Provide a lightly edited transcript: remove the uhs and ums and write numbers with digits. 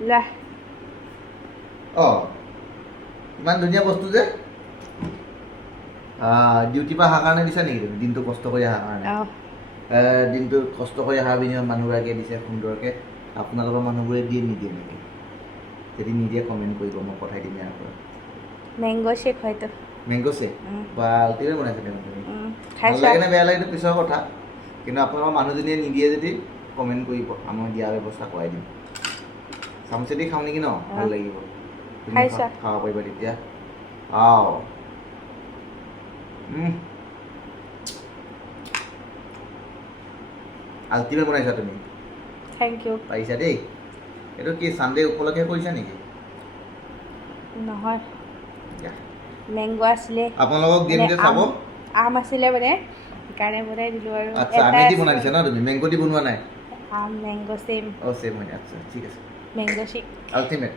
লা ইমান ধুনীয়া বস্তু যে ডিউটি পৰা অহাৰ কাৰণে দিছা নেকি তুমি দিনটো কষ্ট কৰি অহাৰ কাৰণে দিনটো কষ্ট কৰি অহাৰ বিনিময়ত মানুহগৰাকীয়ে দিছে সুন্দৰকৈ আপোনালোকৰ মানুহবোৰে দিয়ে নিদিয়ে নেকি যদি নিদিয়ে কমেণ্ট কৰিব মই পঠাই দিম ইয়াৰ পৰা মেংগো শ্বেক হয়তো মেংগো শ্বেক বা আল্টিমেট বনাইছে দেখোন তুমি ভাল খাইছা লাগে নে বেয়া লাগে পিছৰ কথা কিন্তু আপোনালোকৰ মানুহজনীয়ে নিদিয়ে যদি কমেণ্ট কৰিব মই দিয়াৰ ব্যৱস্থা কৰাই দিম চামুচেদি খাওঁ নেকি ন ভাল লাগিব তুমি খাইছা খাব পাৰিবা তেতিয়া আল্টিমেট বনাইছা তুমি থেংক ইউ পাৰিছা দেই এইটো কি ছানডে উপলক্ষে কৰিছা নেকি নহয় মেংগো আছিলে আপোনালোকক দিম যে চাব আম আছিলে মানে সেইকাৰণে বনাই দিলোঁ আৰু আচ্ছা আমি দি বনাই দিছা ন তুমি মেংগো দি বনোৱা নাই আম মেংগো চেম চেম হয় আচ্ছা ঠিক আছে মেংগো শ্বেক আল্টিমেট